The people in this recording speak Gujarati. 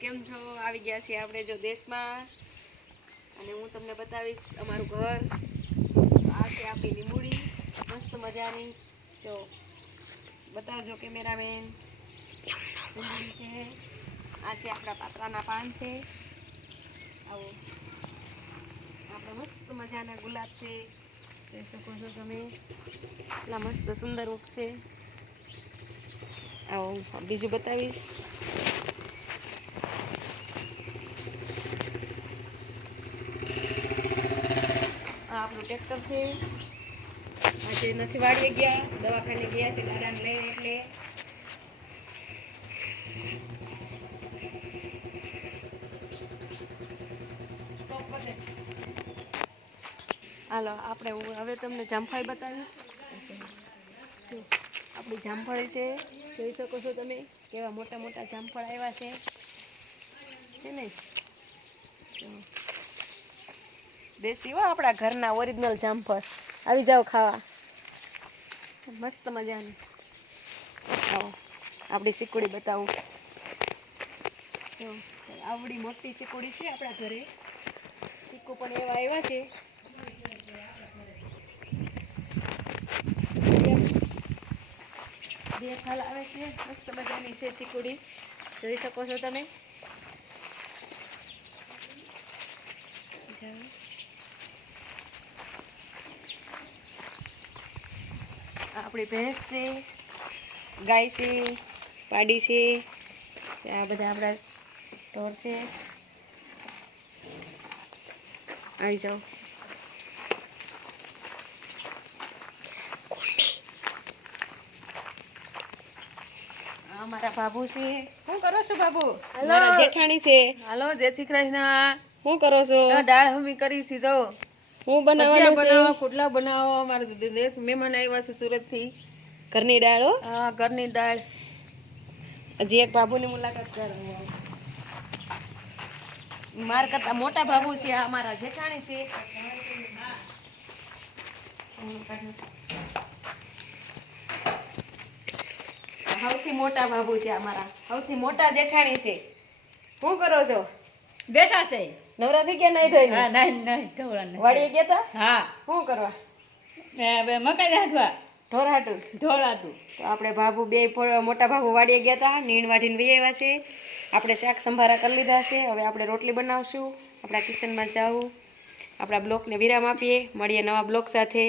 કેમ છો? આવી ગયા છીએ આપણે જો દેશમાં અને હું તમને બતાવીશ અમારું ઘર. આ છે આપણી લીંબુડી મસ્ત મજાની. જો બતાવજો કેમેરામેન. લીંબુડી છે. આ છે આપણા પાતરાના પાન છે. આવો આપણા મસ્ત મજાના ગુલાબ છે. જોઈ શકો છો તમે. એટલા મસ્ત સુંદર ઉગશે. આવો બીજું બતાવીશ. આપણું ટ્રેક્ટર છે. આજે નથી વાળીએ ગયા, દવાખાને ગયા છે દાદાને લઈને, એટલે હાલો આપણે હવે તમને જામફળી બતાવીશ. આપણી જામફળી છે, જોઈ શકો છો તમે કેવા મોટા મોટા જામફળ આવ્યા છે ને. દેશી હો, આપણા ઘરના ઓરિજિનલ જામફળ. આવી જાઓ ખાવા, મસ્ત મજાની. આવો આપણી ચીકુડી બતાવું. આવડી મોટી ચીકુડી છે આપણા ઘરે. ચીકુ પણ એવા આવ્યા છે. બે ફળ આવે છે, મસ્ત મજાની છે ચીકુડી. જોઈ શકો છો તમે. આપણી ભેંસ છે, ગાય છે, પાડી છે. આ બધા આપણા ઢોર છે. આવી જાઓ. અમારા બાબુ છે. શું કરો છો બાબુ? મારા જેઠાણી છે. હાલો જય શ્રી કૃષ્ણ. શું કરો છો? દાળ હમી કરી છે. જો હું બનાવવાનું છે. કુટલા બનાવો. અમારા દેશ મહેમાન આવ્યા છે સુરત થી. ઘરની દાળ હો. હા, ઘરની દાળ. હજી એક બાબુની મુલાકાત કરો. માર કરતા મોટા બાબુ છે. અમારા જેઠાણી છે. સૌથી મોટા બાબુ છે અમારા. સૌથી મોટા જેઠાણી છે. શું કરો છો? બેઠા છે. નવરા થઈ ગયા? નહીં થઈ? હા, નહીં. વાડીએ ગયા તા? હા. શું કરવા? મકાઈ નાખવા. ઢોર હાટું. તો આપણે બાબુ બે મોટા બાબુ વાડીએ ગયા હતા. નીણ વાઢીને વહી આવ્યા છે. આપણે શાક સંભારા કરી લીધા છે. હવે આપણે રોટલી બનાવશું. આપણા કિચનમાં જાવું. આપણા બ્લોકને વિરામ આપીએ. મળીએ નવા બ્લોક સાથે.